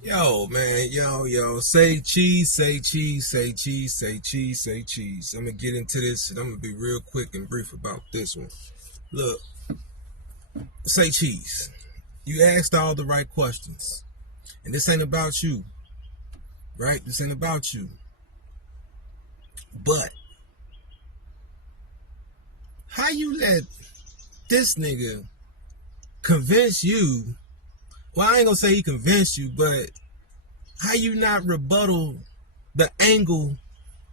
Yo, man, yo, say cheese, say cheese, say cheese, say cheese, say cheese. I'm gonna get into this and I'm gonna be real quick and brief about this one. Look, say cheese. You asked all the right questions. And this ain't about you, right? This ain't about you. But how you let this nigga convince you? Well, I ain't gonna say he convinced you, but how you not rebuttal the angle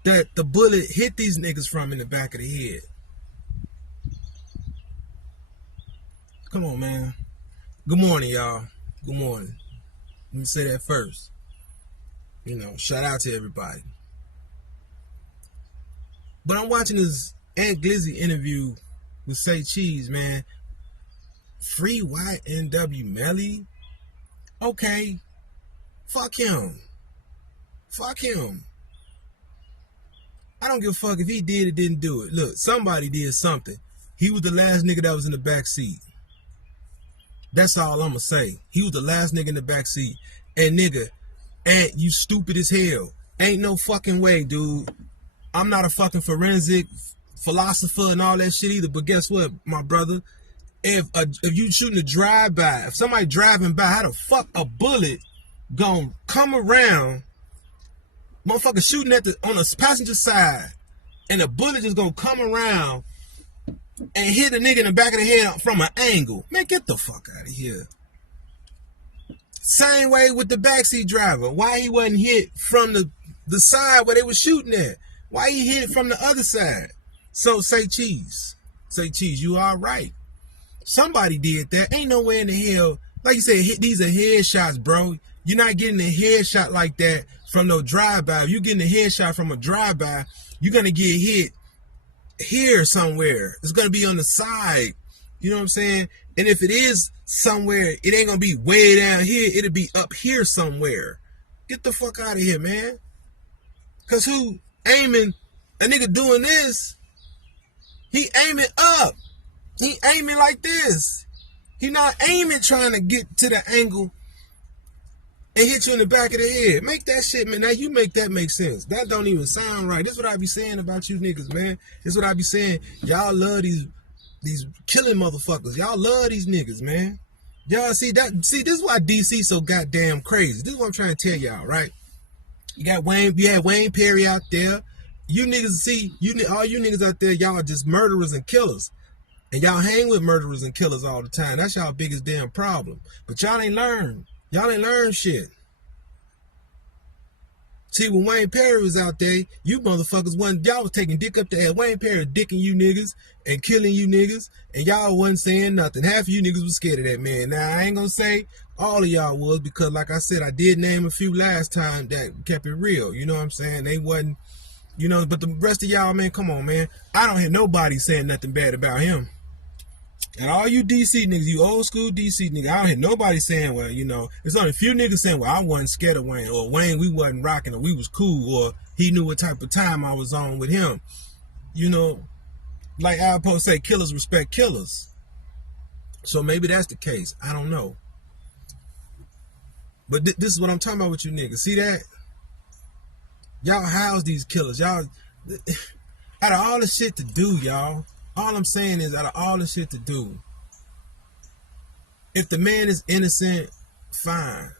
that the bullet hit these niggas from in the back of the head? Come on, man. Good morning, y'all. Good morning. Let me say that first. Shout out to everybody. But I'm watching this Aunt Glizzy interview with Say Cheese, man. Free YNW Melly? Okay. Fuck him. Fuck him. I don't give a fuck if he did or didn't do it. Look, somebody did something. He was the last nigga that was in the back seat. That's all I'm gonna say. He was the last nigga in the back seat. And nigga, Aunt, you stupid as hell. Ain't no fucking way, dude. I'm not a fucking forensic philosopher and all that shit either. But guess what, my brother? If you shooting a drive-by, if somebody driving by, how the fuck a bullet gonna come around, motherfucker shooting on the passenger side, and a bullet just gonna come around and hit a nigga in the back of the head from an angle? Man, get the fuck out of here. Same way with the backseat driver. Why he wasn't hit from the side where they were shooting at? Why he hit it from the other side? So say cheese. Say cheese, you all right. Somebody did that. Ain't nowhere in the hell. Like you said, these are headshots, bro. You're not getting a headshot like that from no drive-by. If you're getting a headshot from a drive-by, you're going to get hit here somewhere. It's going to be on the side. You know what I'm saying? And if it is somewhere, it ain't going to be way down here. It'll be up here somewhere. Get the fuck out of here, man. Because who aiming, a nigga doing this, he aiming up. He aiming like this. He not aiming trying to get to the angle and hit you in the back of the head. Make that shit, man. Now you make that make sense. That don't even sound right. This is what I be saying about you niggas, man. This is what I be saying. Y'all love these killing motherfuckers. Y'all love these niggas, man. Y'all see that? See, this is why DC so goddamn crazy. This is what I'm trying to tell y'all, right? You had Wayne Perry out there. You niggas all you niggas out there, y'all are just murderers and killers. And y'all hang with murderers and killers all the time. That's y'all biggest damn problem. But y'all ain't learned. Y'all ain't learned shit. See, when Wayne Perry was out there, you motherfuckers y'all was taking dick up the ass. Wayne Perry dicking you niggas and killing you niggas, and y'all wasn't saying nothing. Half of you niggas was scared of that man. Now, I ain't gonna say all of y'all was, because like I said, I did name a few last time that kept it real. You know what I'm saying? They wasn't, but the rest of y'all, man, come on, man. I don't hear nobody saying nothing bad about him. And all you DC niggas, you old school DC niggas, I don't hear nobody saying, well, there's only a few niggas saying, well, I wasn't scared of Wayne, or Wayne, we wasn't rocking, or we was cool, or he knew what type of time I was on with him. Like Al Poe say, killers respect killers. So maybe that's the case. I don't know. But this is what I'm talking about with you niggas. See that? Y'all house these killers. Y'all, out of all the shit to do, y'all, all I'm saying is, out of all the shit to do, if the man is innocent, fine.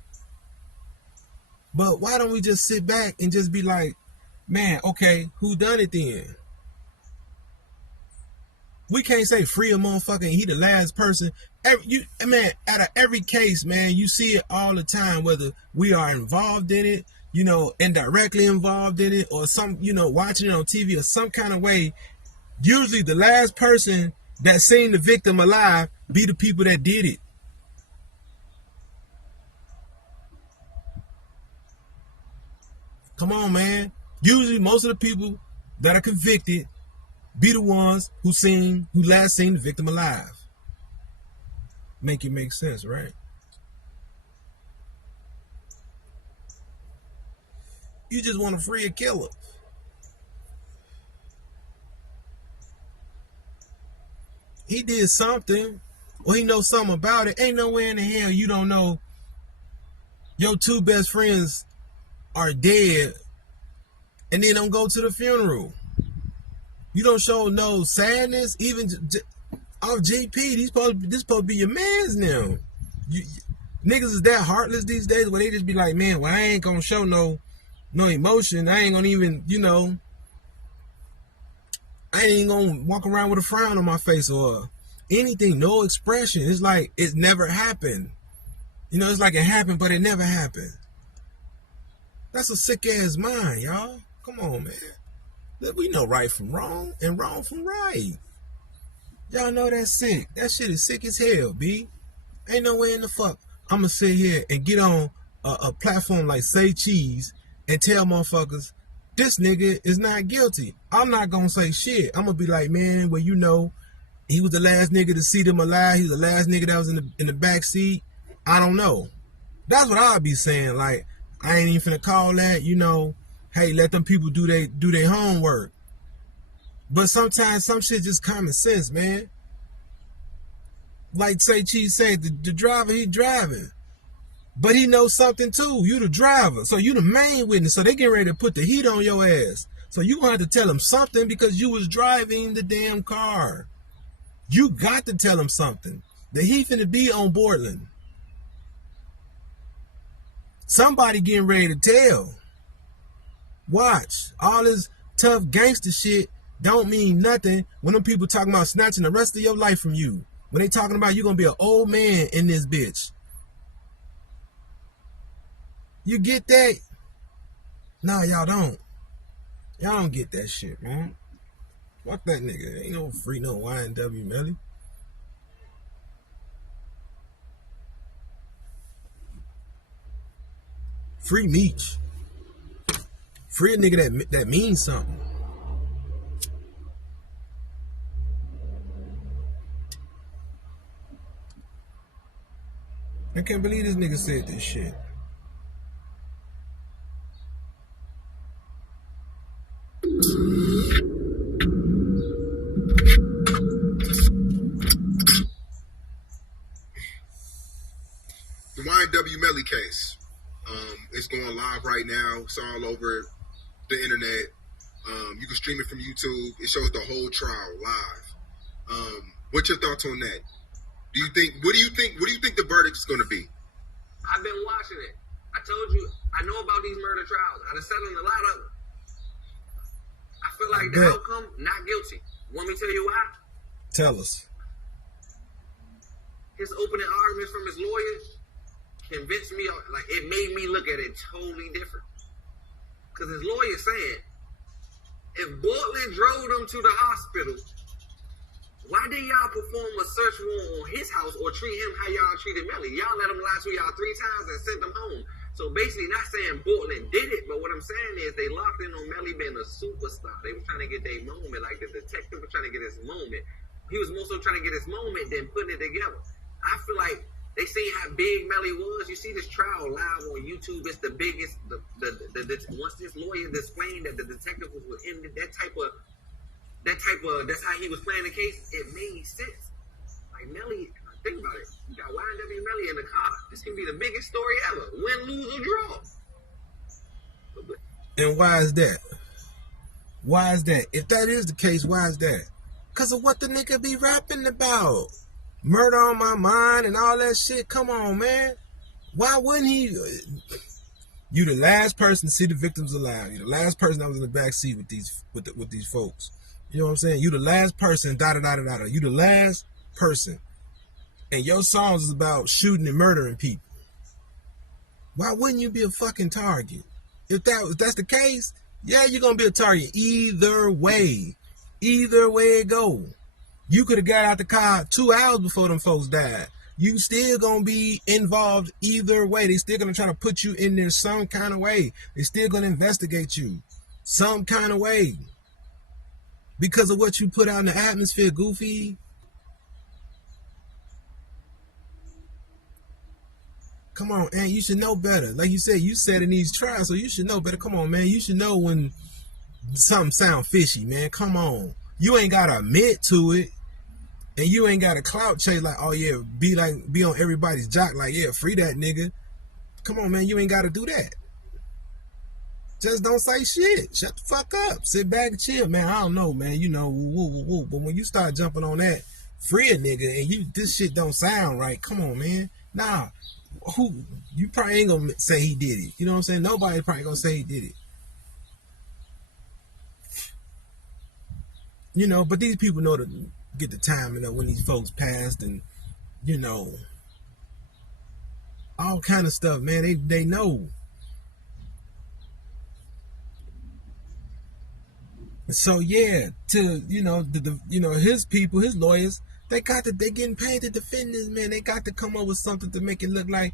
But why don't we just sit back and just be like, man, okay, who done it then? We can't say free a motherfucker and he the last person. Man, out of every case, man, you see it all the time, whether we are involved in it, indirectly involved in it, or watching it on TV or some kind of way. Usually the last person that seen the victim alive be the people that did it. Come on, man. Usually most of the people that are convicted be the ones who last seen the victim alive. Make it make sense, right? You just want to free a killer. He did something, or he knows something about it. Ain't nowhere in the hell you don't know Your two best friends are dead and then don't go to the funeral. You don't show no sadness, even off GP. This supposed to be your mans now. Niggas is that heartless these days where they just be like, man, well, I ain't gonna show no emotion. I ain't gonna even, I ain't gonna walk around with a frown on my face or anything, no expression. It's like it never happened. It's like it happened, but it never happened. That's a sick ass mind, y'all. Come on, man. We know right from wrong and wrong from right. Y'all know that's sick. That shit is sick as hell, B. Ain't no way in the fuck I'm gonna sit here and get on a platform like Say Cheese and tell motherfuckers this nigga is not guilty. I'm not gonna say shit. I'm gonna be like, man, well, he was the last nigga to see them alive. He was the last nigga that was in the back seat. I don't know. That's what I'll be saying. Like, I ain't even finna call that, hey, let them people do their homework. But sometimes some shit just common sense, man. Like Say Cheese said, the driver, he driving. But he knows something too. You the driver. So you the main witness. So they get ready to put the heat on your ass. So you gonna have to tell him something because you was driving the damn car. You got to tell him something. That he finna be on Portland. Somebody getting ready to tell. Watch. All this tough gangster shit don't mean nothing when them people talking about snatching the rest of your life from you. When they talking about you gonna be an old man in this bitch. You get that? Nah, y'all don't. Y'all don't get that shit, man. Fuck that nigga. Ain't no free no YNW Melly. Free Meech. Free a nigga that means something. I can't believe this nigga said this shit. The YNW Melly case. It's going live right now. It's all over the internet. You can stream it from YouTube. It shows the whole trial live. What's your thoughts on that? What do you think the verdict is going to be? I've been watching it. I told you, I know about these murder trials. I've settled a lot of them. I feel like the outcome, not guilty. Want me to tell you why? Tell us. His opening arguments from his lawyers convinced me, like, it made me look at it totally different. Because his lawyer said, if Bortland drove them to the hospital, why did y'all perform a search warrant on his house or treat him how y'all treated Melly? Y'all let him lie to y'all 3 times and sent him home. So basically, not saying Bortland did it, but what I'm saying is they locked in on Melly being a superstar. They were trying to get their moment, like the detective was trying to get his moment. He was more so trying to get his moment than putting it together. I feel like they seen how big Melly was. You see this trial live on YouTube. It's the biggest. Once this lawyer explained that the detective was in that type of, that's how he was playing the case. It made sense. Like Melly, think about it. You got YNW Melly in the car. This can be the biggest story ever. Win, lose, or draw. And why is that? Why is that? If that is the case, why is that? Because of what the nigga be rapping about. Murder on my mind and all that shit. Come on, man. Why wouldn't he? You the last person to see the victims alive. You the last person that was in the back seat with these folks. You know what I'm saying? You the last person. You the last person. And your songs is about shooting and murdering people. Why wouldn't you be a fucking target? If that's the case, yeah, you're gonna be a target either way. Either way it go. You could have got out the car 2 hours before them folks died. You still gonna be involved either way. They still gonna try to put you in there some kind of way. They still gonna investigate you some kind of way because of what you put out in the atmosphere, Goofy. Come on, man, you should know better. Like you said, you said in these trials, so you should know better. Come on, man, you should know when something sound fishy, man. Come on. You ain't gotta admit to it. And you ain't got a clout chase like, oh yeah, be on everybody's jock like, yeah, free that nigga. Come on, man, you ain't got to do that. Just don't say shit. Shut the fuck up. Sit back and chill, man. I don't know, man. You know, woo, woo, woo. But when you start jumping on that, free a nigga, and this shit don't sound right. Come on, man. Nah, you probably ain't gonna say he did it. You know what I'm saying? Nobody probably gonna say he did it. You know, but these people know to get the timing of when these folks passed, and you know, all kind of stuff, man. They know. So yeah, to his people, his lawyers, they getting paid to defend this man. They got to come up with something to make it look like,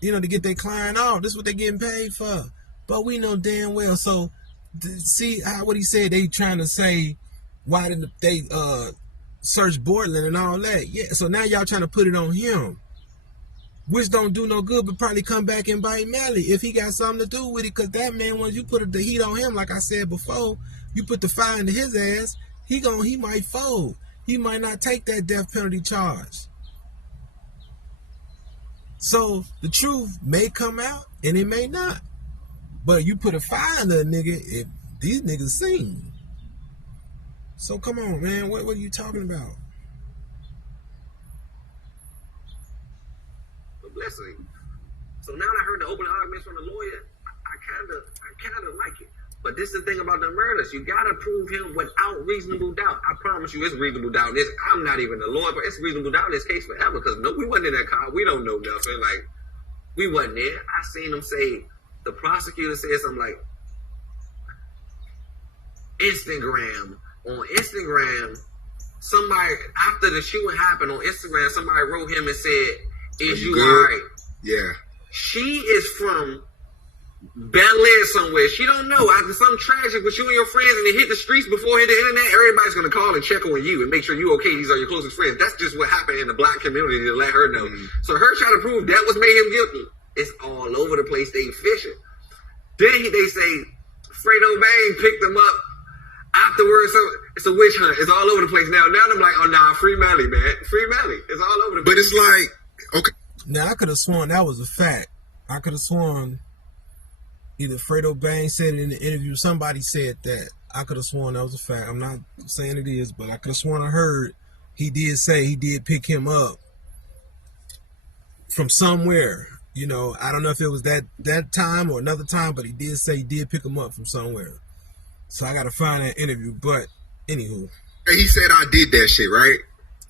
to get their client off. This is what they getting paid for. But we know damn well. So see what he said. They trying to say, why didn't they search Bortland and all that? Yeah. So now y'all trying to put it on him, which don't do no good, but probably come back and bite Melly if he got something to do with it. Because that man, once you put the heat on him, like I said before, you put the fire into his ass, he might fold. He might not take that death penalty charge. So the truth may come out and it may not. But you put a fire in a nigga if these niggas sing. So come on, man. What are you talking about? Listen. So now that I heard the open arguments from the lawyer, I kind of like it. But this is the thing about the murders. You got to prove him without reasonable doubt. I promise you it's reasonable doubt. I'm not even a lawyer, but it's reasonable doubt in this case forever because we wasn't in that car. We don't know nothing. Like, we wasn't there. I seen him say, the prosecutor said something like, Instagram. On Instagram, somebody, after the shooting happened on Instagram, somebody wrote him and said, is you all right? Yeah. She is from Bel Air somewhere. She don't know. After something tragic with you and your friends and it hit the streets before it hit the internet, everybody's going to call and check on you and make sure you okay. These are your closest friends. That's just what happened in the black community to let her know. Mm-hmm. So her trying to prove that was made him guilty. It's all over the place. They fishing. Then they say Fredo Bang picked him up afterwards. So it's a witch hunt. It's all over the place now. Now I'm like, oh nah, free Melly, man. Free Melly. It's all over the place. But it's like, okay. Now I could have sworn that was a fact. I could have sworn either Fredo Bang said it in the interview. Somebody said that. I could have sworn that was a fact. I'm not saying it is, but I could have sworn I heard he did say he did pick him up from somewhere. I don't know if it was that time or another time, but he did say he did pick him up from somewhere. So I got to find that interview. But anywho. He said I did that shit, right?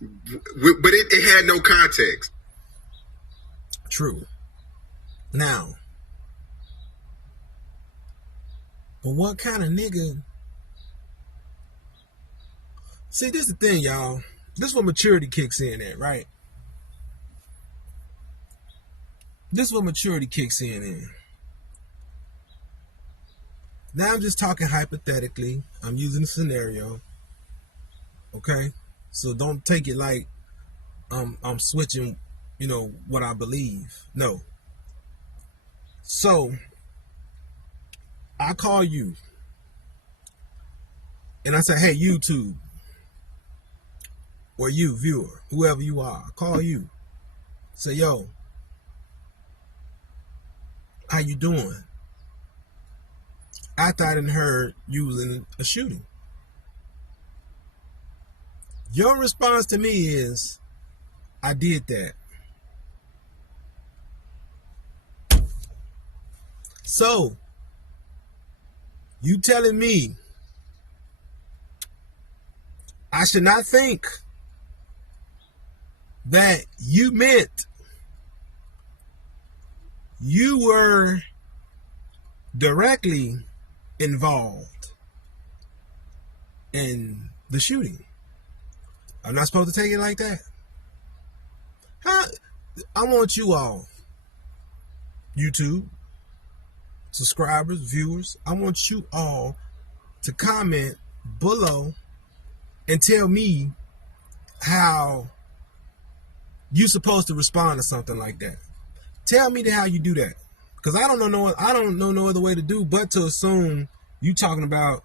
But it had no context. True. Now, but what kind of nigga? See, this is the thing, y'all. This is what maturity kicks in at, right? This is what maturity kicks in. Now I'm just talking hypothetically. I'm using a scenario. Okay? So don't take it like I'm switching, what I believe. No. So I call you and I say, hey, YouTube, or you, viewer, whoever you are, I call you. Say, yo, how you doing? After I done heard you was in a shooting. Your response to me is, I did that. So, you telling me I should not think that you meant you were directly involved in the shooting. I'm not supposed to take it like that. I want you all, YouTube, subscribers, viewers, I want you all to comment below and tell me how you supposed to respond to something like that. Tell me how you do that. Because I don't know no other way to do but to assume you talking about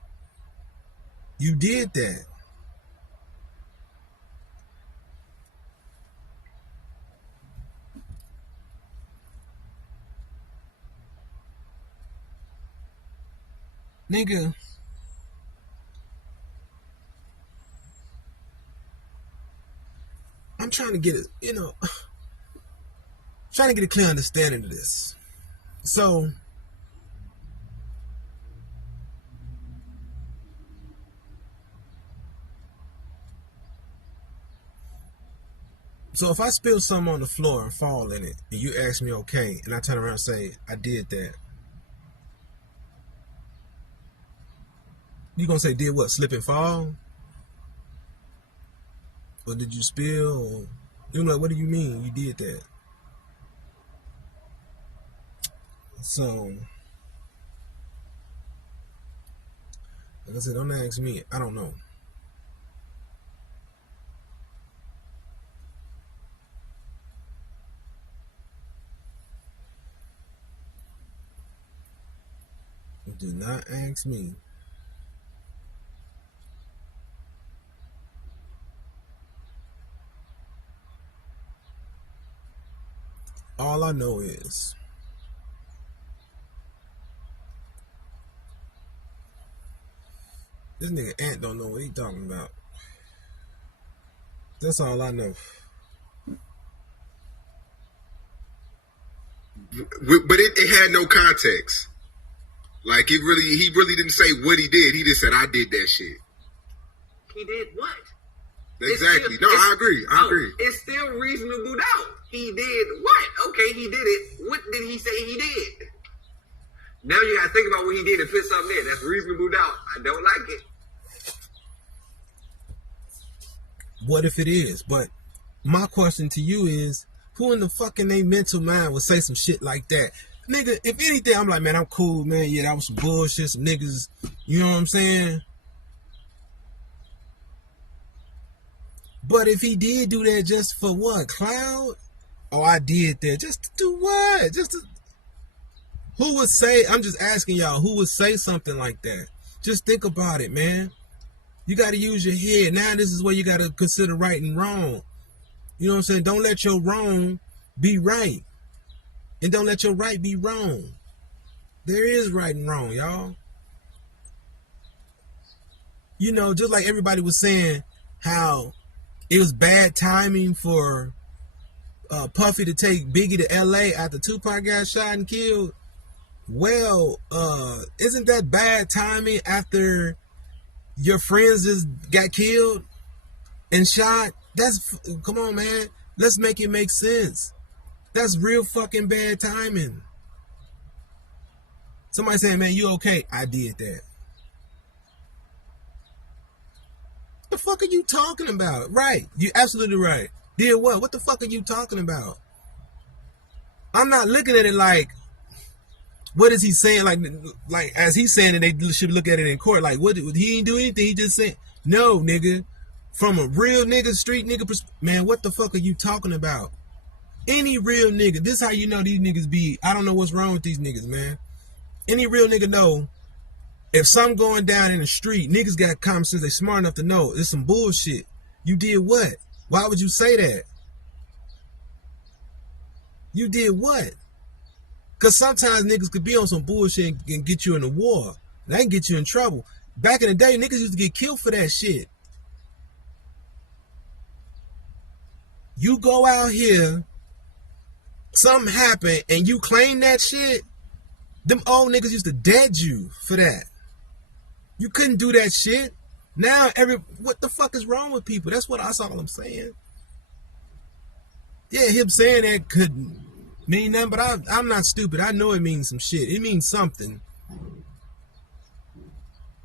you did that. Nigga, I'm trying to get it, trying to get a clear understanding of this. So if I spill something on the floor and fall in it, and you ask me okay, and I turn around and say, I did that, you gonna say, did what, slip and fall? Or did you spill? Or, what do you mean you did that? So, like I said, don't ask me. I don't know. Do not ask me. All I know is this nigga Ant don't know what he talking about. That's all I know. But it had no context. Like he really didn't say what he did. He just said, I did that shit. He did what? Exactly. I agree. It's still reasonable doubt. He did what? Okay, he did it. What did he say he did? Now you gotta think about what he did and put something in. That's reasonable doubt. I don't like it. What if it is? But my question to you is, who in the fucking they mental mind would say some shit like that? Nigga, if anything, I'm like, man, I'm cool, man. Yeah, that was some bullshit, some niggas. You know what I'm saying? But if he did do that just for what? Cloud? Oh, I did that. Just to do what? Who would say, I'm just asking y'all, who would say something like that? Just think about it, man. You got to use your head. Now this is where you got to consider right and wrong. You know what I'm saying? Don't let your wrong be right. And don't let your right be wrong. There is right and wrong, y'all. Just like everybody was saying how it was bad timing for Puffy to take Biggie to L.A. after Tupac got shot and killed. Well, isn't that bad timing after your friends just got killed and shot? Come on, man. Let's make it make sense. That's real fucking bad timing. Somebody saying, man, you okay? I did that. What the fuck are you talking about? Right. You're absolutely right. Did what? What the fuck are you talking about? I'm not looking at it like, what is he saying? Like as he's saying it, they should look at it in court. Like, what? He didn't do anything. He just said, no, nigga. From a real nigga, street nigga, man, what the fuck are you talking about? Any real nigga, this is how you know these niggas be, I don't know what's wrong with these niggas, man. Any real nigga know, if something going down in the street, niggas got common sense, they smart enough to know it's some bullshit. You did what? Why would you say that? You did what? Because sometimes niggas could be on some bullshit and get you in a war. That can get you in trouble. Back in the day, niggas used to get killed for that shit. You go out here, something happened, and you claim that shit, them old niggas used to dead you for that. You couldn't do that shit. Now, what the fuck is wrong with people? That's all I'm saying. Yeah, him saying that could mean nothing, but I'm not stupid. I know it means some shit. It means something.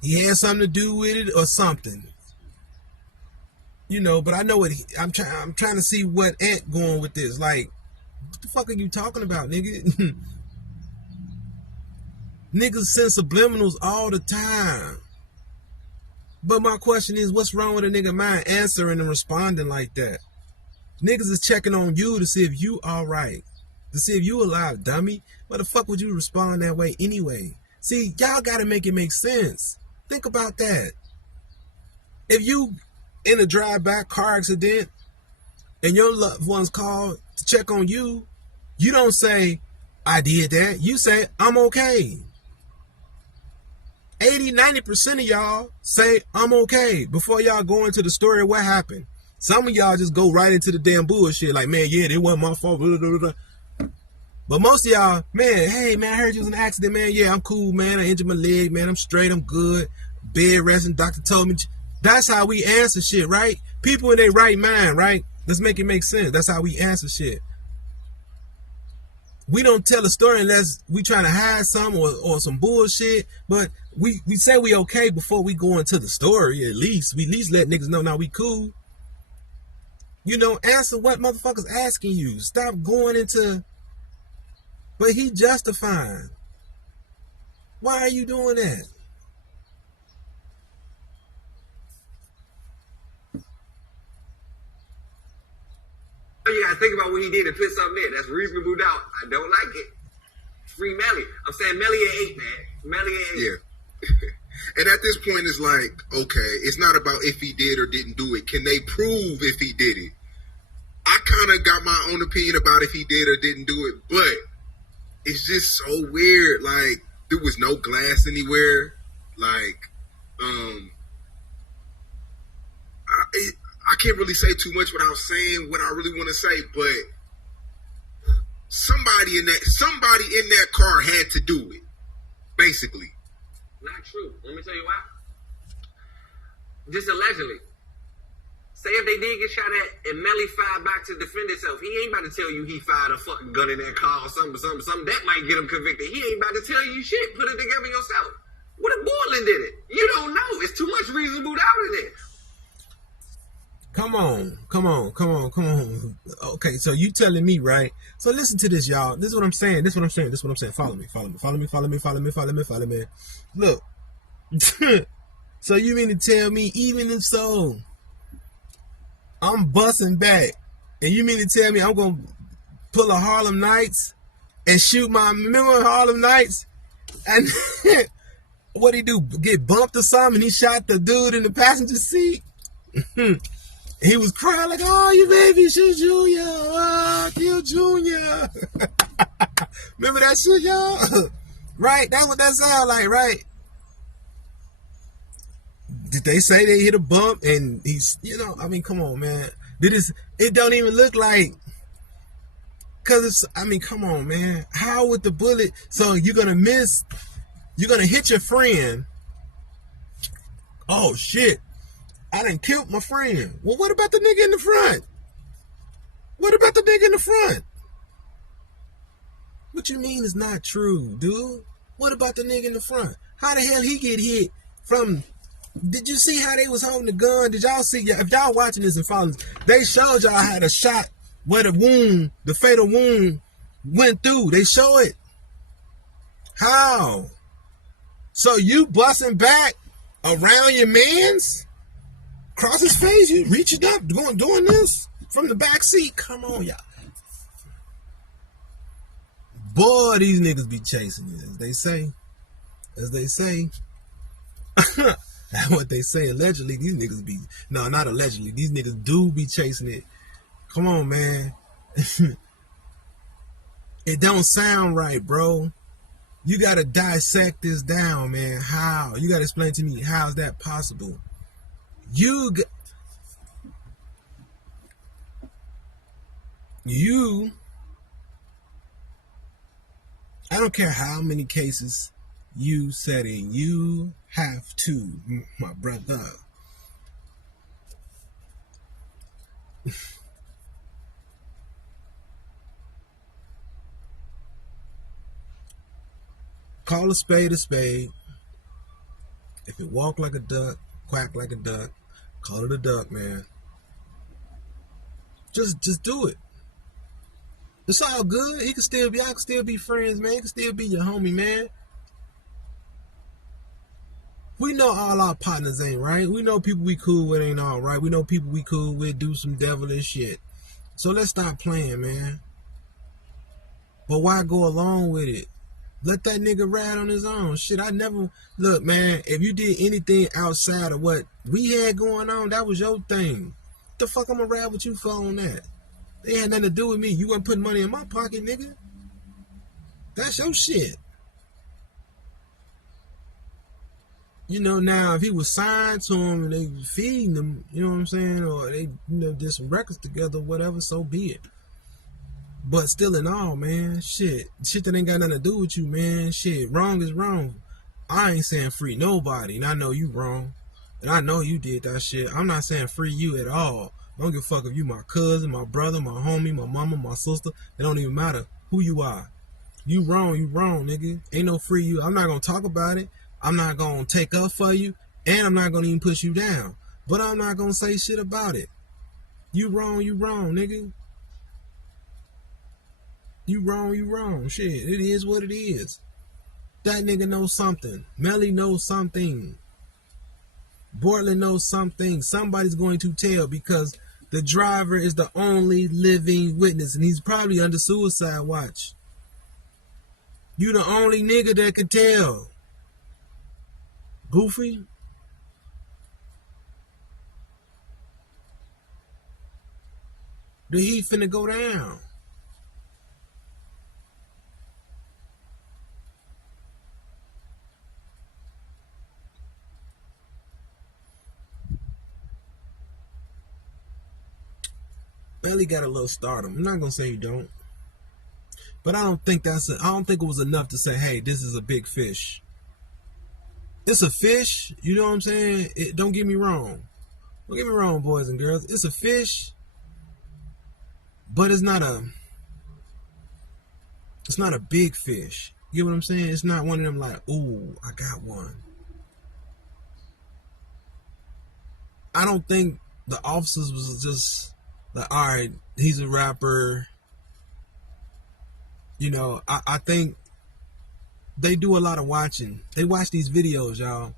He had something to do with it or something. But I know what I'm trying to see what Ant going with this. Like, what the fuck are you talking about, nigga? Niggas send subliminals all the time. But my question is, what's wrong with a nigga mind answering and responding like that? Niggas is checking on you to see if you all right. To see if you alive, dummy. Why the fuck would you respond that way anyway? See, y'all gotta make it make sense. Think about that. If you in a drive-by car accident and your loved ones call to check on you, you don't say, I did that. You say, I'm okay. 80-90% of y'all say, I'm okay, before y'all go into the story of what happened. Some of y'all just go right into the damn bullshit, like, man, yeah, it wasn't my fault. Blah, blah, blah. But most of y'all, man, hey, man, I heard you was in an accident, man. Yeah, I'm cool, man. I injured my leg, man. I'm straight. I'm good. Bed resting. Doctor told me. That's how we answer shit, right? People in their right mind, right? Let's make it make sense. That's how we answer shit. We don't tell a story unless we trying to hide some or some bullshit. But we say we okay before we go into the story, at least. We at least let niggas know now we cool. You know, answer what motherfuckers asking you. Stop going into... But he justifying. Why are you doing that? You gotta think about what he did to put something in. That's reasonable doubt. I don't like it. Free Melly. I'm saying Melly at 8, man. Melly at 8. Yeah. And at this point, it's like, okay, it's not about if he did or didn't do it. Can they prove if he did it? I kind of got my own opinion about if he did or didn't do it, but it's just so weird. Like, there was no glass anywhere. Like, I can't really say too much without saying what I really want to say, but somebody in that car had to do it, basically. Not true. Let me tell you why. Just allegedly. Say if they did get shot at and Melly fired back to defend himself, he ain't about to tell you he fired a fucking gun in that car or something. That might get him convicted. He ain't about to tell you shit. Put it together yourself. What if Borland did it? You don't know. It's too much reasonable doubt in it. Come on. Okay, so you telling me, right? So listen to this, y'all. This is what I'm saying. Follow me. Look. So you mean to tell me, even if so, I'm busting back, and you mean to tell me I'm gonna pull a Harlem Nights and shoot my remember Harlem Nights? And what'd he do? Get bumped or something? And he shot the dude in the passenger seat? He was crying like, oh, you baby, shoot Junior. Oh, kill Junior. Remember that shit, y'all? Right? That's what that sound like, right? Did they say they hit a bump and he's, I mean, come on, man. It don't even look like, come on, man. How would the bullet, so you're going to hit your friend. Oh, shit. I done killed my friend. Well, what about the nigga in the front? What you mean is not true, dude? What about the nigga in the front? How the hell he get hit from... Did you see how they was holding the gun? Did y'all see? If y'all watching this and following, they showed y'all how the shot where the fatal wound went through. They show it. How? So you busting back around your man's? Cross his face, you reaching up, doing this from the back seat. Come on, y'all. Boy, these niggas be chasing you, as they say. That's what they say. Allegedly, these niggas be... No, not allegedly. These niggas do be chasing it. Come on, man. It don't sound right, bro. You got to dissect this down, man. How? You got to explain to me, how is that possible? I don't care how many cases you said it, you have to, my brother. Call a spade a spade. If it walk like a duck, quack like a duck, call it a duck, man. Just do it. It's all good. Y'all can still be friends, man. He can still be your homie, man. We know all our partners ain't right. We know people we cool with ain't all right. We know people we cool with do some devilish shit. So let's stop playing, man. But why go along with it? Let that nigga ride on his own. Shit, look, man, if you did anything outside of what we had going on, that was your thing. What the fuck I'm gonna ride with you for on that? They had nothing to do with me. You wasn't putting money in my pocket, nigga. That's your shit. You know, now if he was signed to him and they feeding him, you know what I'm saying, or they, did some records together, whatever, so be it. But still in all, man, shit that ain't got nothing to do with you, man. Shit, wrong is wrong. I ain't saying free nobody, and I know you wrong. And I know you did that shit. I'm not saying free you at all. I don't give a fuck if you my cousin, my brother, my homie, my mama, my sister. It don't even matter who you are. You wrong, nigga. Ain't no free you. I'm not gonna talk about it. I'm not gonna take up for you. And I'm not gonna even push you down. But I'm not gonna say shit about it. You wrong, nigga. You wrong. Shit, it is what it is. That nigga knows something. Melly knows something. Bortland knows something. Somebody's going to tell because the driver is the only living witness, and he's probably under suicide watch. You the only nigga that could tell. Goofy. The heat finna go down. Melly got a little stardom. I'm not gonna say he don't. But I don't think it was enough to say, hey, this is a big fish. It's a fish, you know what I'm saying? Don't get me wrong. Don't get me wrong, boys and girls. It's a fish, but it's not a big fish. You get what I'm saying? It's not one of them like, ooh, I got one. I don't think the officers was just like, all right, he's a rapper. You know, I think they do a lot of watching. They watch these videos, y'all.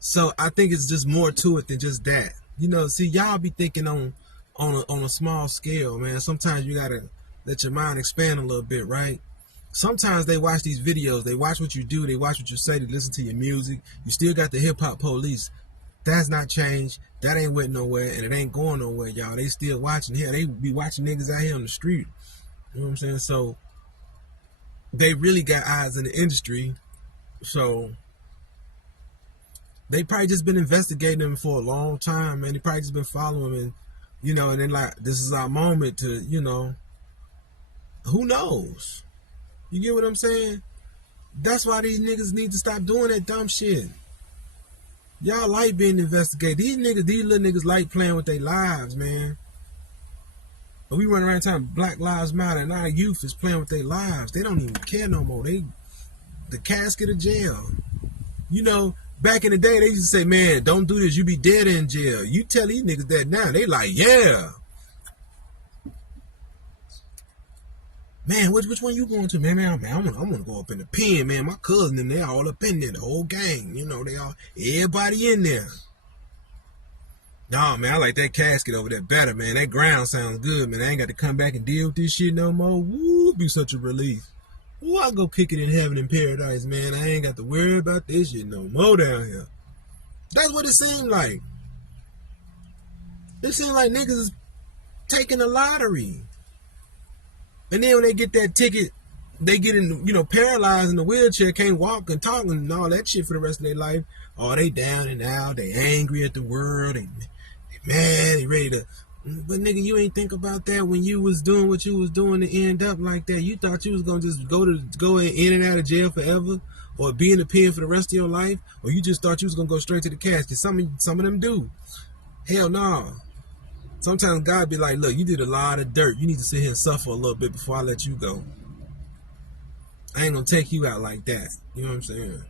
So I think it's just more to it than just that. You know, see, y'all be thinking on a small scale, man. Sometimes you gotta let your mind expand a little bit, right? Sometimes they watch these videos. They watch what you do. They watch what you say. They listen to your music. You still got the hip hop police. That's not changed. That ain't went nowhere, and it ain't going nowhere, y'all. They still watching here. They be watching niggas out here on the street. You know what I'm saying? So they really got eyes in the industry. So they probably just been investigating him for a long time, man. They probably just been following him, and, and then like, this is our moment to, who knows? You get what I'm saying? That's why these niggas need to stop doing that dumb shit. Y'all like being investigated. These little niggas like playing with their lives, man. But we run around telling Black Lives Matter, and our youth is playing with their lives. They don't even care no more. The casket of jail. Back in the day, they used to say, man, don't do this. You be dead in jail. You tell these niggas that now, they like, yeah. Man, which one you going to, man? I want to go up in the pen, man. My cousin and they all up in there, the whole gang. Everybody in there. Nah, man, I like that casket over there better, man. That ground sounds good, man. I ain't got to come back and deal with this shit no more. Woo, be such a relief. Ooh, I'll go kick it in heaven in paradise, man. I ain't got to worry about this shit no more down here. That's what it seemed like. It seemed like niggas is taking the lottery. And then when they get that ticket, they get paralyzed in the wheelchair, can't walk and talk and all that shit for the rest of their life. Oh, they down and out, they angry at the world, they mad, they ready to. But nigga, you ain't think about that when you was doing what you was doing to end up like that. You thought you was gonna just go in and out of jail forever, or be in the pen for the rest of your life, or you just thought you was gonna go straight to the casket. Some of them do. Hell no. Sometimes God be like, look, you did a lot of dirt. You need to sit here and suffer a little bit before I let you go. I ain't gonna take you out like that. You know what I'm saying?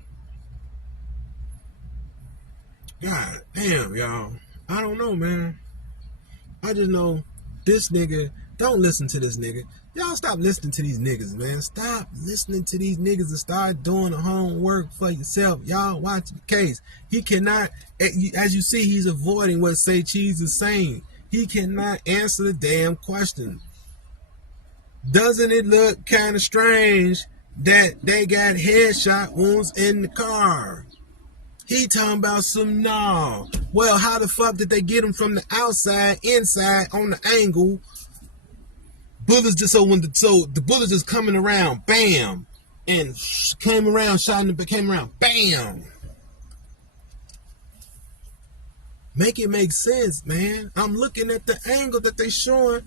God damn, y'all. I don't know, man. I just know this nigga, don't listen to this nigga. Y'all stop listening to these niggas, man. Stop listening to these niggas and start doing the homework for yourself. Y'all watch the case. He cannot, as you see, he's avoiding what Say Cheese is saying. He cannot answer the damn question. Doesn't it look kind of strange that they got headshot wounds in the car? He talking about some no. Well, how the fuck did they get him from the outside, inside, on the angle? Bullets just so the bullets just coming around, bam, and came around, shot in the came around, bam. Make it make sense, man. I'm looking at the angle that they showing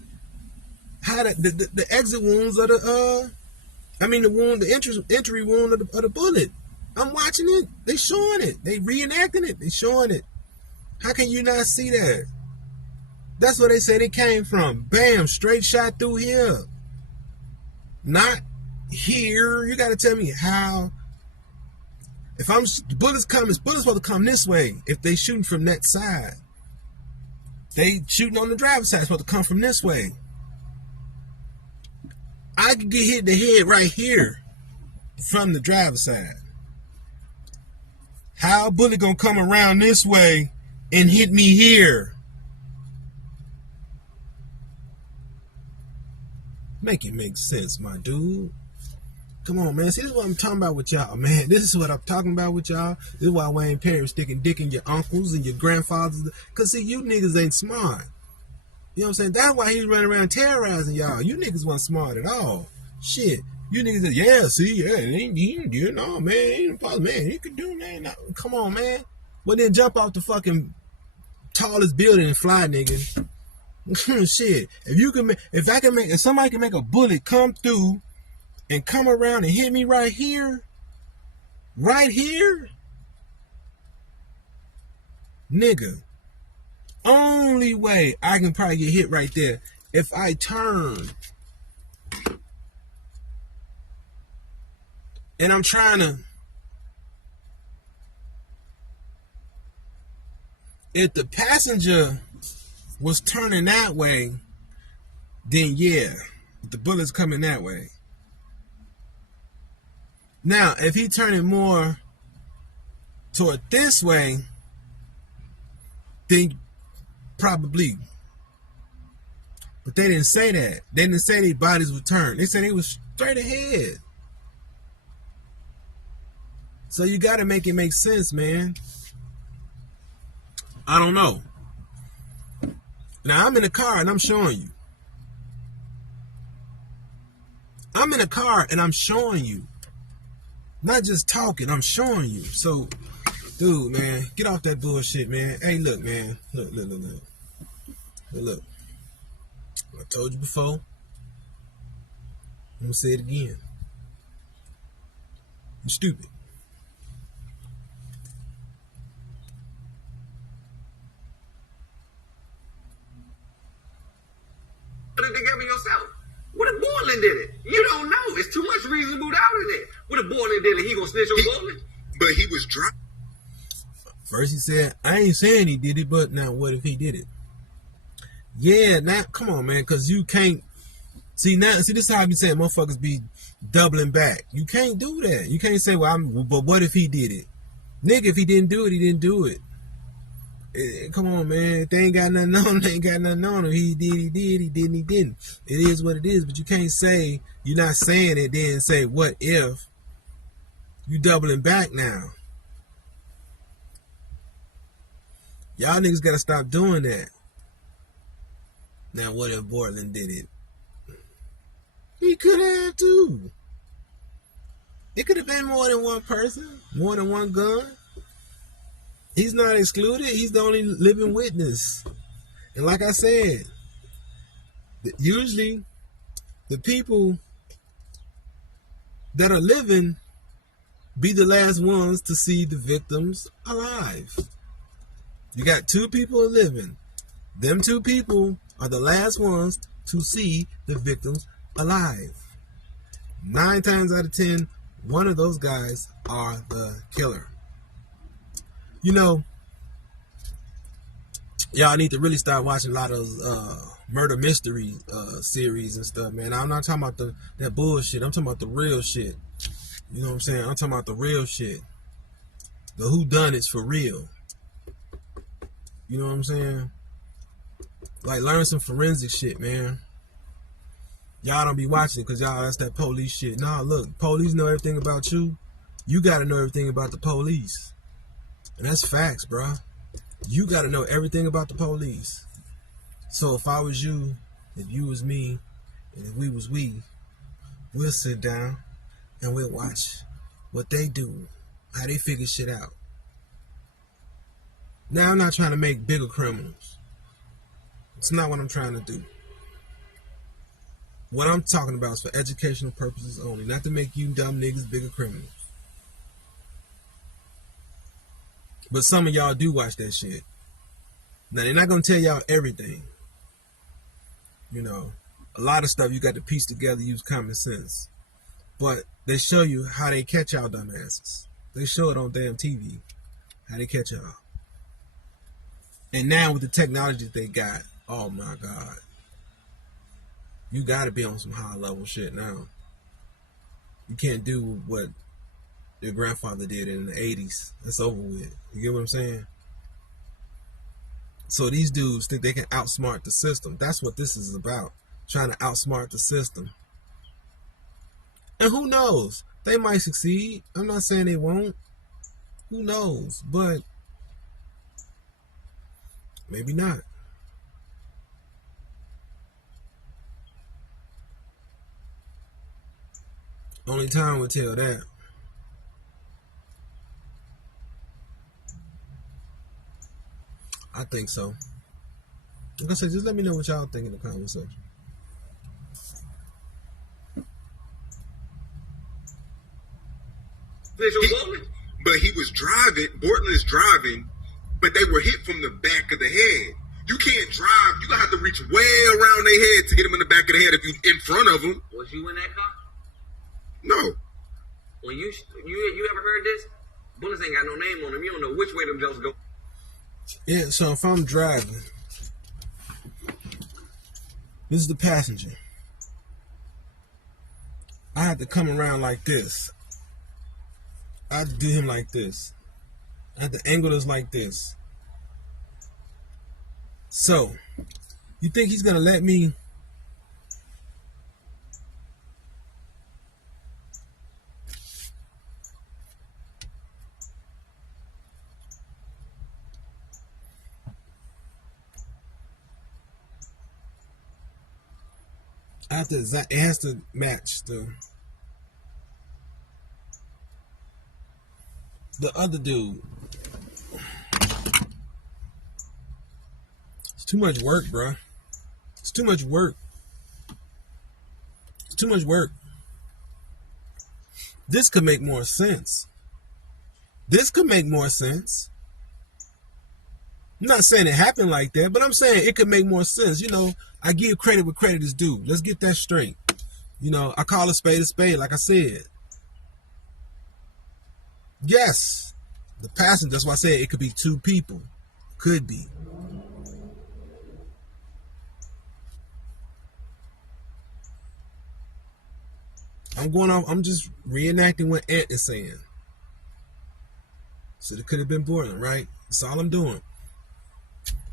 how the exit wounds of the the entry wound of the bullet. I'm watching it. They showing it. They reenacting it. They showing it. How can you not see that? That's where they say they came from. Bam, straight shot through here. Not here. You got to tell me how. If bullets supposed to come this way. If they shooting from that side, they shooting on the driver's side. It's supposed to come from this way. I could get hit in the head right here from the driver's side. How a bullet gonna come around this way and hit me here? Make it make sense, my dude. Come on, man. See, this is what I'm talking about with y'all, man. This is what I'm talking about with y'all. This is why Wayne Perry was sticking dick in your uncles and your grandfathers. Because, see, you niggas ain't smart. You know what I'm saying? That's why he's running around terrorizing y'all. You niggas weren't smart at all. Shit. You niggas said, yeah, see, yeah, you know, man, ain't no man, you can do, man. No, come on, man. Well, then jump off the fucking tallest building and fly, nigga. Shit. If somebody can make a bullet come through and come around and hit me right here, nigga, only way I can probably get hit right there if I turn and I'm trying to, if the passenger was turning that way, then yeah, the bullet's coming that way. Now, if he turning more toward this way, then probably. But they didn't say that. They didn't say their bodies would turn. They said they was straight ahead. So you got to make it make sense, man. I don't know. Now, I'm in a car and I'm showing you. I'm in a car and I'm showing you. Not just talking, I'm showing you. So, dude, man, get off that bullshit, man. Hey, look, man. Look. I told you before. I'm going to say it again. You're stupid. Put it together yourself. What if Borland did it? You don't know. It's too much reasonable doubt in it. What if Borland did it? He gonna snitch on Borland? But he was drunk. First he said, I ain't saying he did it, but now what if he did it? Yeah, now, come on, man, because you can't. See, this is how I be saying motherfuckers be doubling back. You can't do that. You can't say, but what if he did it? Nigga, if he didn't do it, he didn't do it. Come on, man. If they ain't got nothing on him, they ain't got nothing on him. He did, he did, he didn't, he didn't. It is what it is, but you can't say, you're not saying it, then say, what if? You doubling back now. Y'all niggas gotta stop doing that. Now, what if Borland did it? He could have too. It could have been more than one person, more than one gun. He's not excluded. He's the only living witness. And like I said, usually the people that are living be the last ones to see the victims alive. You got two people living. Them two people are the last ones to see the victims alive. 9 times out of 10, one of those guys are the killer. You know, y'all need to really start watching a lot of murder mystery series and stuff, man. I'm not talking about that bullshit. I'm talking about the real shit. You know what I'm saying? I'm talking about the real shit. The whodunits for real. You know what I'm saying? Like, learn some forensic shit, man. Y'all don't be watching because y'all, that's that police shit. Nah, look, police know everything about you. You got to know everything about the police. And that's facts, bro. You got to know everything about the police. So if I was you, if you was me, and if we was we'll sit down and we'll watch what they do, how they figure shit out. Now, I'm not trying to make bigger criminals. It's not what I'm trying to do. What I'm talking about is for educational purposes only, not to make you dumb niggas bigger criminals. But some of y'all do watch that shit. Now, they're not going to tell y'all everything. You know, a lot of stuff you got to piece together, use common sense. But they show you how they catch y'all dumbasses. They show it on damn TV, how they catch y'all. And now with the technology they got, oh my God. You got to be on some high level shit now. You can't do what your grandfather did in the 80s. That's over with. You get what I'm saying? So these dudes think they can outsmart the system. That's what this is about. Trying to outsmart the system. And who knows? They might succeed. I'm not saying they won't. Who knows? But maybe not. Only time will tell that. I think so. Like I said, just let me know what y'all think in the comment section. But he was driving, Bortland is driving, but they were hit from the back of the head. You can't drive. You're going to have to reach way around their head to hit them in the back of the head if you in front of them. Was you in that car? No. When you ever heard this? Bullets ain't got no name on them. You don't know which way them jokes go. Yeah, so if I'm driving, this is the passenger. I have to come around like this. I have to do him like this. I have to angle this like this. So, you think he's going to let me it has to match the other dude. It's too much work, bro. It's too much work. It's too much work. This could make more sense. This could make more sense. I'm not saying it happened like that, but I'm saying it could make more sense. You know, I give credit where credit is due. Let's get that straight. You know, I call a spade, like I said. Yes, the passenger, that's why I said it could be two people. Could be. I'm just reenacting what Ant is saying. So it could have been Bortland, right? That's all I'm doing.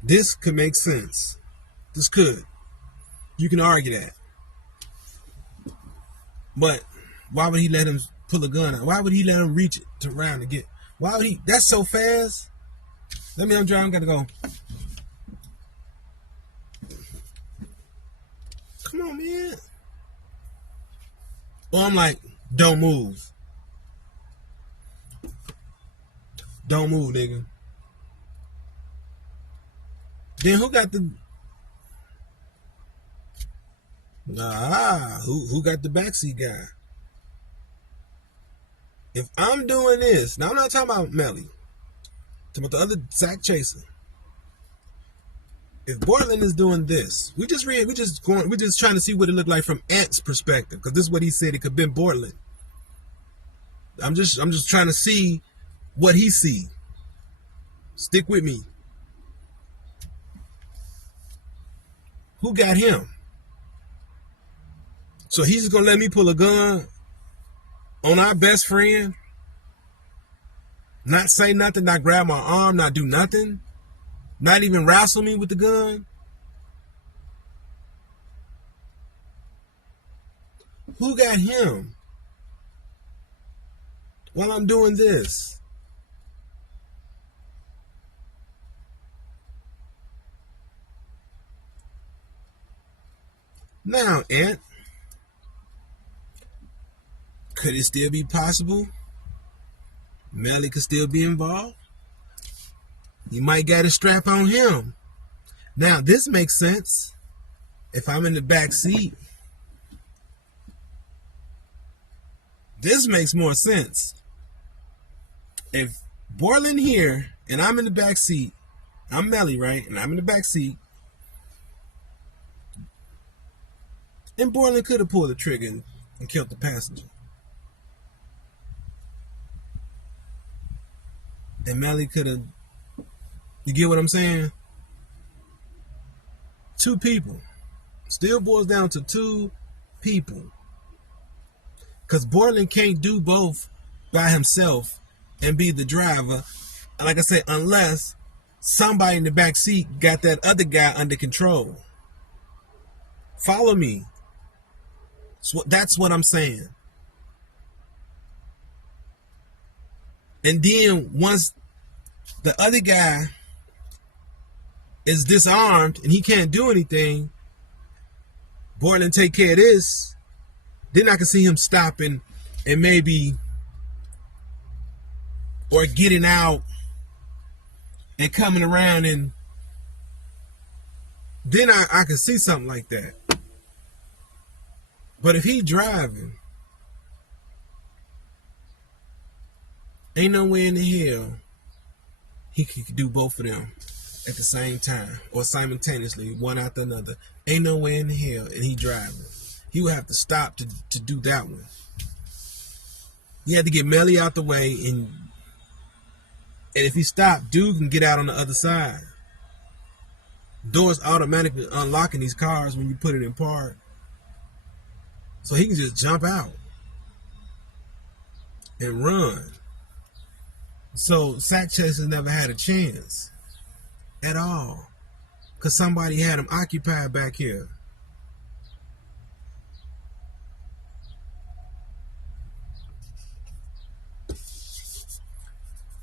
This could make sense. This could. You can argue that. But why would he let him pull a gun out? Why would he let him reach it to round to get? Why would he? That's so fast. I'm driving. Gotta go. Come on, man. Or I'm like, don't move. Don't move, nigga. Then who got the... who got the backseat guy? If I'm doing this, now I'm not talking about Melly. I'm talking about the other Zach Chaser. If Bortland is doing this, we're just trying to see what it looked like from Ant's perspective, because this is what he said. It could have been Bortland. I'm just trying to see what he see. Stick with me. Who got him? So he's just gonna let me pull a gun on our best friend? Not say nothing, not grab my arm, not do nothing? Not even wrestle me with the gun? Who got him while I'm doing this? Now, Ant, could it still be possible Melly could still be involved? You might got a strap on him. Now, this makes sense. If I'm in the back seat, this makes more sense. If Borland here and I'm in the back seat, I'm Melly, right? And I'm in the back seat. And Borland could have pulled the trigger and killed the passenger. And Melly could have, you get what I'm saying? Two people. Still boils down to two people. Because Borland can't do both by himself and be the driver. Like I said, unless somebody in the back seat got that other guy under control. Follow me. That's what I'm saying. And then once the other guy is disarmed and he can't do anything, Borland take care of this, then I can see him stopping and maybe, or getting out and coming around, and then I can see something like that. But if he driving, ain't no way in the hell he could do both of them at the same time or simultaneously, one after another. Ain't no way in the hell, and he driving. He would have to stop to do that one. He had to get Melly out the way, and if he stopped, dude can get out on the other side. Doors automatically unlocking these cars when you put it in park. So he can just jump out and run. So Sack Chaser never had a chance at all, because somebody had him occupied back here.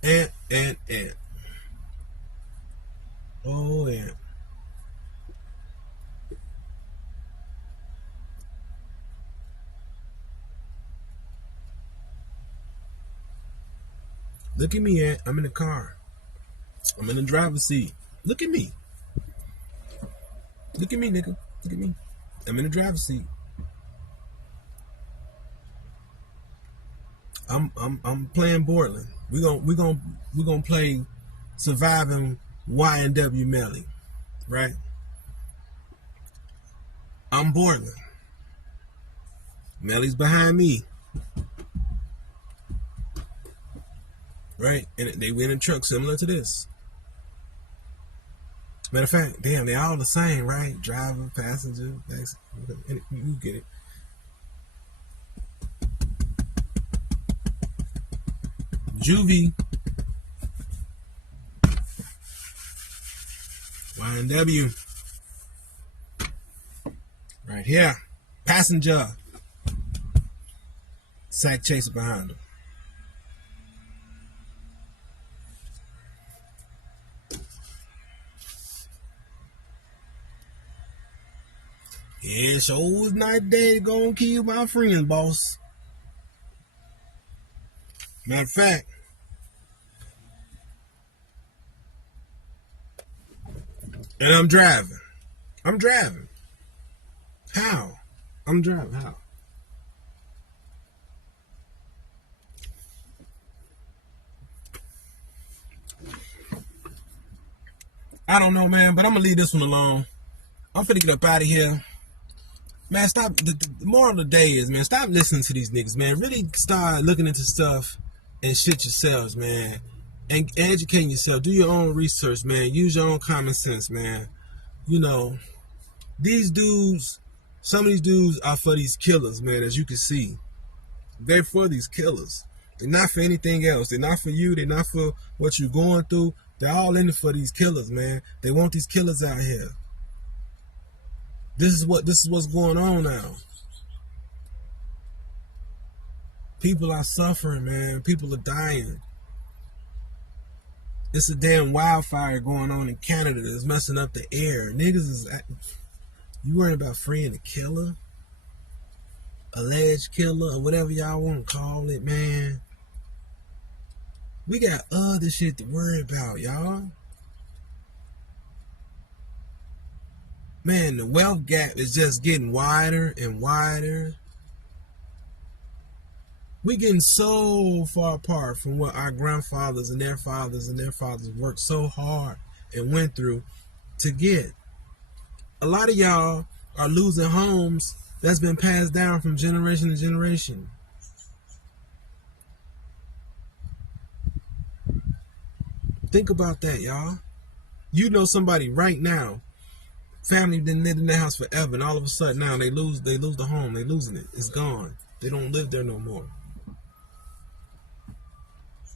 And. Oh, and. Look at me, Ant. I'm in the car. I'm in the driver's seat. Look at me. Look at me, nigga. Look at me. I'm in the driver's seat. I'm playing Borland. We gonna play surviving Y&W Melly, right? I'm Borland. Melly's behind me, right? And they went in a truck similar to this. Matter of fact, damn, they all the same, right? Driver, passenger, you get it. Juvie, Y&W, right here, passenger, Sack Chaser behind him. Yeah, sure was not dead gonna kill my friend, boss. Matter of fact, and I'm driving. How? I'm driving. How? I don't know, man, but I'm gonna leave this one alone. I'm finna get up out of here. Man, stop. The moral of the day is, man, stop listening to these niggas, man. Really start looking into stuff and shit yourselves, man. And educating yourself. Do your own research, man. Use your own common sense, man. You know, these dudes, some of these dudes are for these killers, man, as you can see. They're for these killers. They're not for anything else. They're not for you. They're not for what you're going through. They're all in it for these killers, man. They want these killers out here. This is what's going on now. People are suffering, man. People are dying. It's a damn wildfire going on in Canada that's messing up the air. Niggas is, you worrying about freeing a killer? Alleged killer, or whatever y'all want to call it, man. We got other shit to worry about, y'all. Man, the wealth gap is just getting wider and wider. We're getting so far apart from what our grandfathers and their fathers worked so hard and went through to get. A lot of y'all are losing homes that's been passed down from generation to generation. Think about that, y'all. You know somebody right now, family been living in their house forever, and all of a sudden now they lose the home, they losing it. It's gone. They don't live there no more.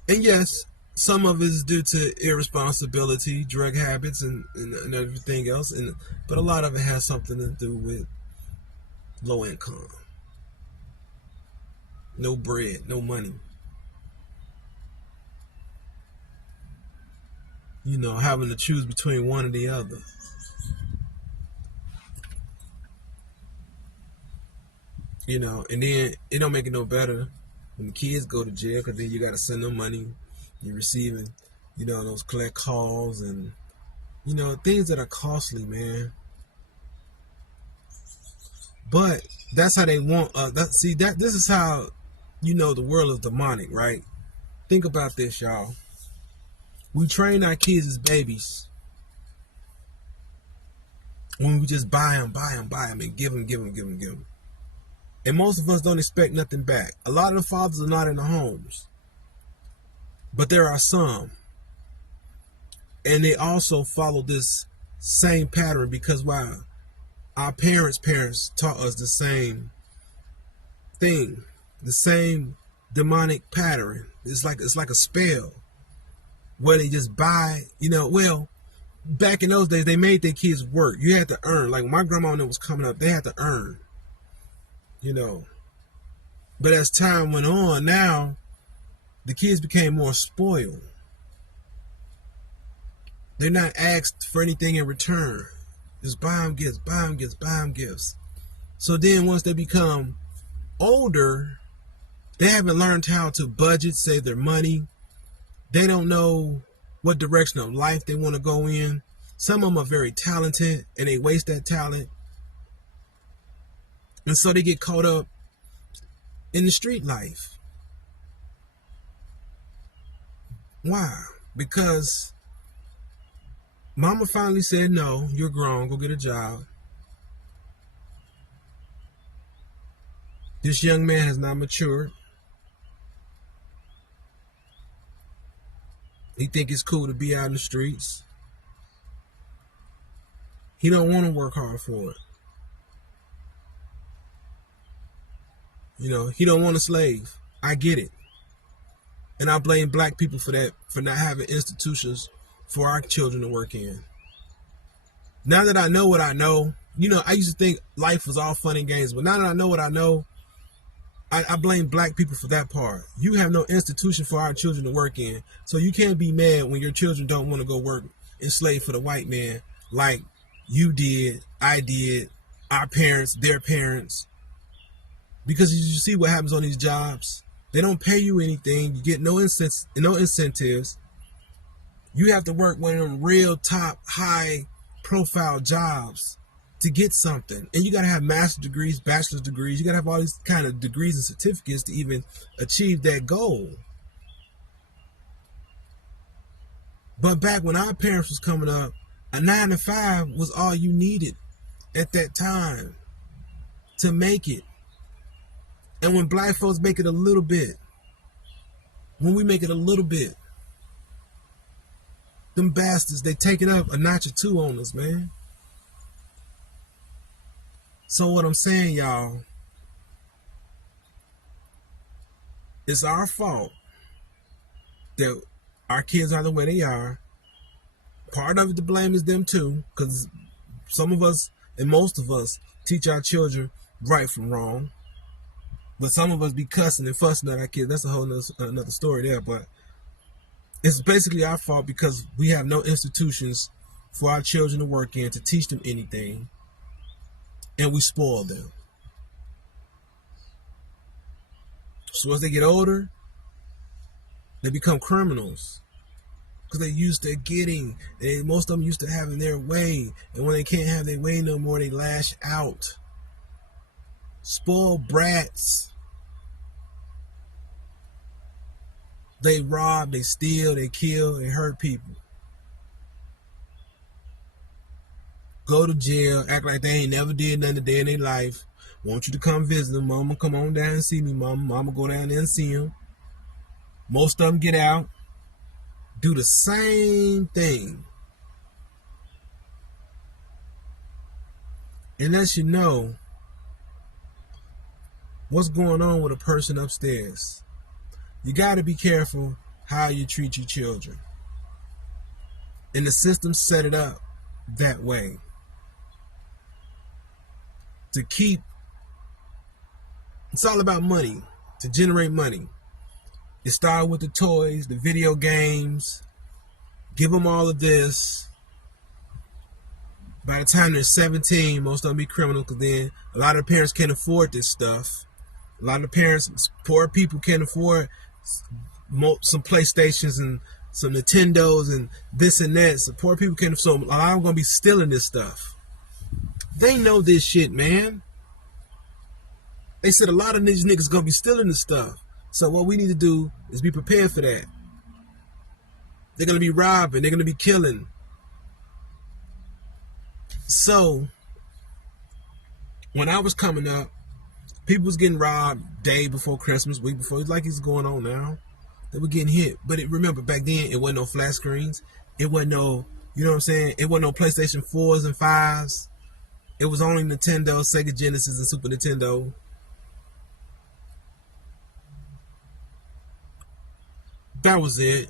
And yes, some of it is due to irresponsibility, drug habits, and everything else. But a lot of it has something to do with low income. No bread, no money. You know, having to choose between one or the other. You know, and then it don't make it no better when the kids go to jail, because then you got to send them money. You're receiving, you know, those collect calls and, you know, things that are costly, man. But that's how they want this is how, you know, the world is demonic, right? Think about this, y'all. We train our kids as babies when we just buy them and give them. And most of us don't expect nothing back. A lot of the fathers are not in the homes, but there are some. And they also follow this same pattern because wow, our parents taught us the same thing, the same demonic pattern. It's like a spell where they just buy, you know, well, back in those days, they made their kids work. You had to earn. Like when my grandma was coming up, they had to earn, you know. But as time went on, now the kids became more spoiled. They're not asked for anything in return. Just buy them gifts. So then once they become older, they haven't learned how to budget, save their money. They don't know what direction of life they want to go in. Some of them are very talented and they waste that talent. And so they get caught up in the street life. Why? Because mama finally said, no, you're grown, go get a job. This young man has not matured. He think it's cool to be out in the streets. He don't want to work hard for it. You know, he don't want a slave. I get it. And I blame black people for that, for not having institutions for our children to work in. Now that I know what I know, you know, I used to think life was all fun and games, but now that I know what I know, I blame black people for that part. You have no institution for our children to work in, so you can't be mad when your children don't want to go work and slave for the white man like you did, I did, our parents, their parents. Because you see what happens on these jobs. They don't pay you anything. You get no incentives. You have to work one of them real top, high profile jobs to get something. And you got to have master's degrees, bachelor's degrees. You got to have all these kind of degrees and certificates to even achieve that goal. But back when our parents was coming up, a 9 to 5 was all you needed at that time to make it. And when black folks make it a little bit, when we make it a little bit, them bastards, they take it up a notch or two on us, man. So what I'm saying, y'all, it's our fault that our kids are the way they are. Part of it to blame is them too, because some of us and most of us teach our children right from wrong. But some of us be cussing and fussing at our kids. That's a whole another story there. But it's basically our fault because we have no institutions for our children to work in to teach them anything. And we spoil them. So as they get older, they become criminals. because they used to getting. Most of them used to having their way, and when they can't have their way no more, they lash out. Spoiled brats. They rob, they steal, they kill, they hurt people. Go to jail, act like they ain't never did nothing a day in their life. Want you to come visit them. Mama, come on down and see me, mama. Mama, go down there and see them. Most of them get out, do the same thing. And lets you know what's going on with a person upstairs. You got to be careful how you treat your children. And the system set it up that way. To keep, it's all about money, to generate money. It started with the toys, the video games, give them all of this. By the time they're 17, most of them be criminals, because then a lot of parents can't afford this stuff. A lot of parents, poor people, can't afford some PlayStations and some Nintendos and this and that. So poor people can't, so a lot of them going to be stealing this stuff. They know this shit, man. They said a lot of these niggas going to be stealing this stuff. So what we need to do is be prepared for that. They're going to be robbing. They're going to be killing. So when I was coming up, people was getting robbed day before Christmas, week before. It's like it's going on now. They were getting hit. But remember, back then, it wasn't no flat screens. It wasn't no, you know what I'm saying? It wasn't no PlayStation 4s and 5s. It was only Nintendo, Sega Genesis, and Super Nintendo. That was it.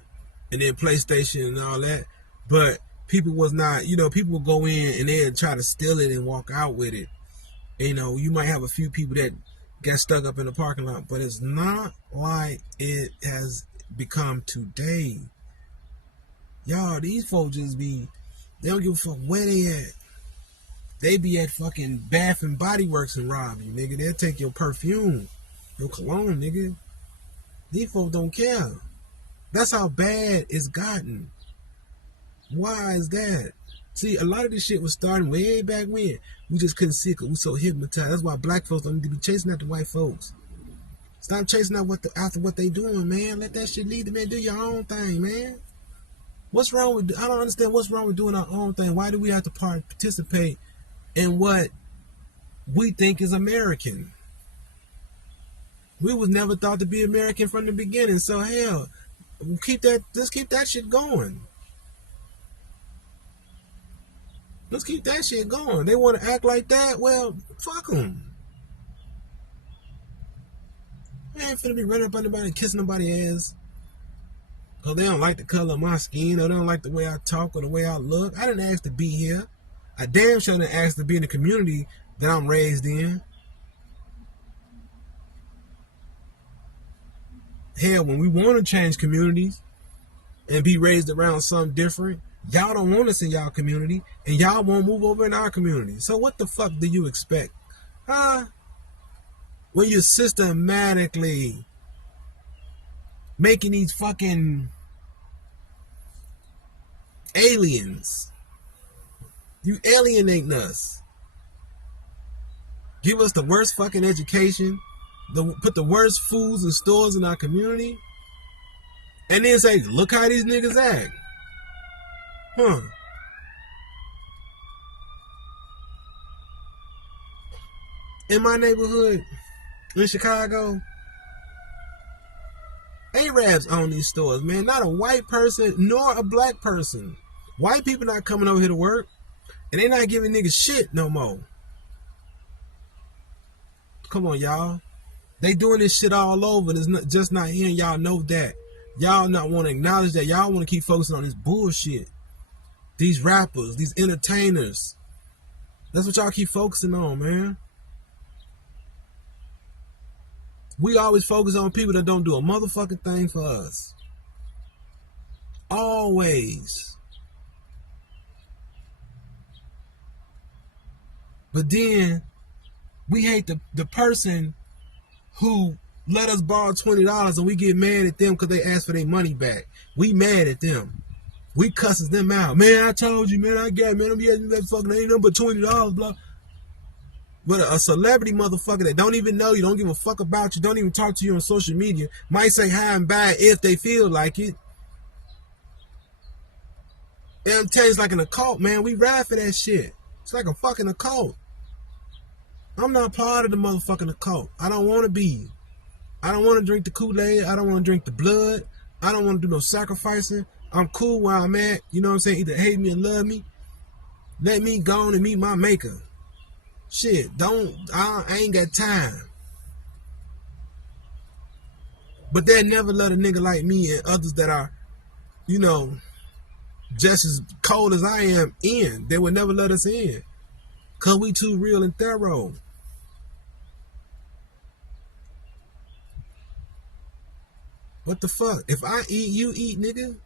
And then PlayStation and all that. But people was not, people would go in and they'd try to steal it and walk out with it. And, you might have a few people that get stuck up in the parking lot, but it's not like it has become today. Y'all, these folks just be, they don't give a fuck where they at. They be at fucking Bath and Body Works and rob you, nigga. They'll take your perfume, your cologne, nigga. These folks don't care. That's how bad it's gotten. Why is that? See, a lot of this shit was starting way back when. We just couldn't see it because we so hypnotized. That's why black folks don't need to be chasing after white folks. Stop chasing after what they doing, man. Let that shit lead them, man. Do your own thing, man. What's wrong with, I don't understand what's wrong with doing our own thing. Why do we have to participate in what we think is American? We was never thought to be American from the beginning. So hell, let's keep that shit going. Let's keep that shit going. They want to act like that? Well, fuck them. I ain't finna be running up on anybody and kissing nobody's ass. Because they don't like the color of my skin, or they don't like the way I talk or the way I look. I didn't ask to be here. I damn sure didn't ask to be in the community that I'm raised in. Hell, when we want to change communities and be raised around something different, y'all don't want us in y'all community, and y'all won't move over in our community. So what the fuck do you expect? Huh? When you're systematically making these fucking aliens. You alienating us. Give us the worst fucking education, put the worst foods and stores in our community, and then say, look how these niggas act. Huh. In my neighborhood in Chicago, Arabs own these stores, man. Not a white person nor a black person. White people not coming over here to work, and they not giving niggas shit no more. Come on, y'all. They doing this shit all over, and it's not just not here, and y'all know that. Y'all not want to acknowledge that. Y'all want to keep focusing on this bullshit. These rappers, these entertainers. That's what y'all keep focusing on, man. We always focus on people that don't do a motherfucking thing for us. Always. But then we hate the person who let us borrow $20 and we get mad at them because they asked for their money back. We mad at them. We cusses them out. Man, I told you, man, I'm getting that fucking ain't nothing but $20, blah. But a celebrity motherfucker that don't even know you, don't give a fuck about you, don't even talk to you on social media, might say hi and bye if they feel like it. And I'm telling you, it's like an occult, man. We ride for that shit. It's like a fucking occult. I'm not part of the motherfucking occult. I don't want to be. I don't want to drink the Kool-Aid. I don't want to drink the blood. I don't want to do no sacrificing. I'm cool where I'm at. You know what I'm saying? Either hate me or love me. Let me go on and meet my maker. Shit, I ain't got time. But they'll never let a nigga like me and others that are, you know, just as cold as I am in. They would never let us in. Because we too real and thorough. What the fuck? If I eat, you eat, nigga.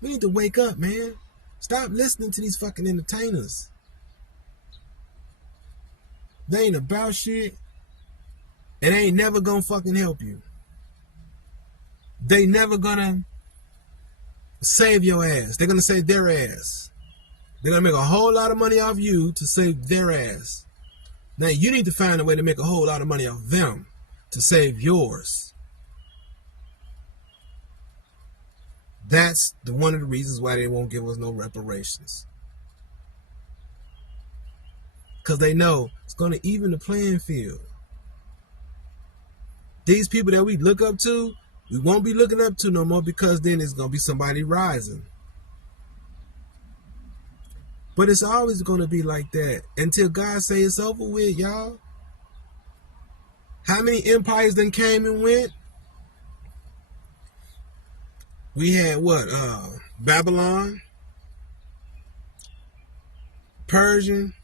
We need to wake up, man. Stop listening to these fucking entertainers. They ain't about shit. And they ain't never gonna fucking help you. They never gonna save your ass. They're gonna save their ass. They're gonna make a whole lot of money off you to save their ass. Now you need to find a way to make a whole lot of money off them to save yours. That's one of the reasons why they won't give us no reparations. Because they know it's going to even the playing field. These people that we look up to, we won't be looking up to no more because then it's going to be somebody rising. But it's always going to be like that until God say it's over with, y'all. How many empires then came and went? We had what? Babylon, Persian,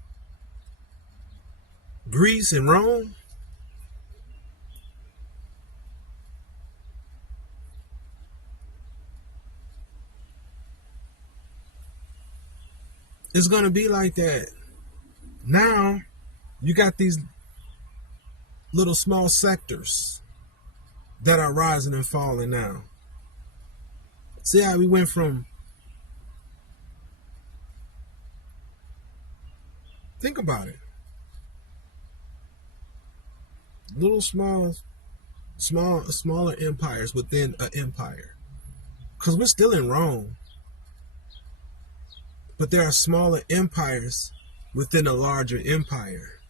Greece, and Rome. It's going to be like that. Now, you got these little small sectors that are rising and falling now. See how we went from, think about it, little smaller empires within an empire. Because we're still in Rome. But there are smaller empires within a larger empire.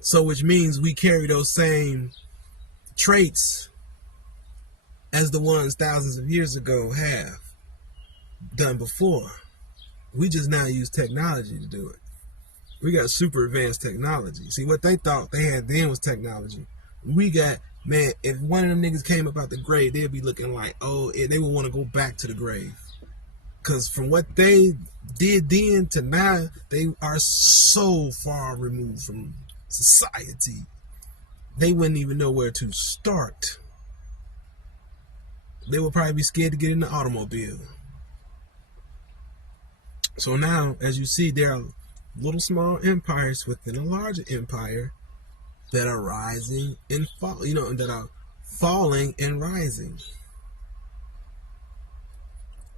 So which means we carry those same traits as the ones thousands of years ago have done before. We just now use technology to do it. We got super advanced technology. See, what they thought they had then was technology. We got, man, if one of them niggas came up out the grave, they'd be looking like, oh, they would want to go back to the grave. Because from what they did then to now, they are so far removed from society. They wouldn't even know where to start. They would probably be scared to get in the automobile. So now, as you see, there are little small empires within a larger empire that are rising and fall, that are falling and rising.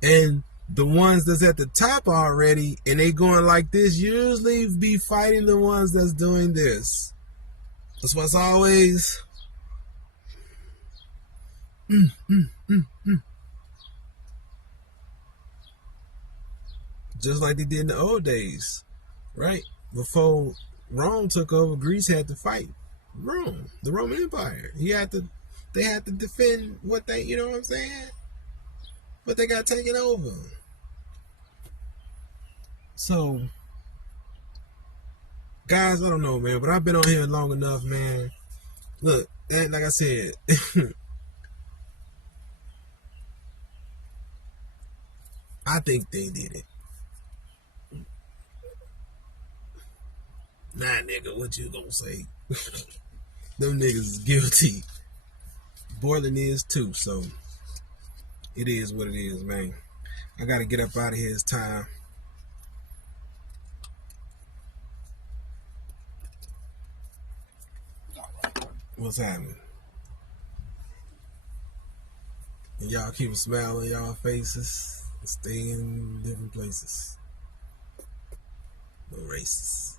And the ones that's at the top already and they going like this usually be fighting the ones that's doing this. That's what's always just like they did in the old days, right? Before Rome took over, Greece had to fight Rome, the Roman Empire. They had to defend what they, you know what I'm saying? But they got taken over. So, guys, I don't know, man, but I've been on here long enough, man. Look, and like I said, I think they did it. Nah, nigga, what you gonna say? Them niggas is guilty. Boiling is too, so it is what it is, man. I gotta get up out of here. It's time. What's happening? Y'all keep a smile on y'all faces and stay in different places. No racists.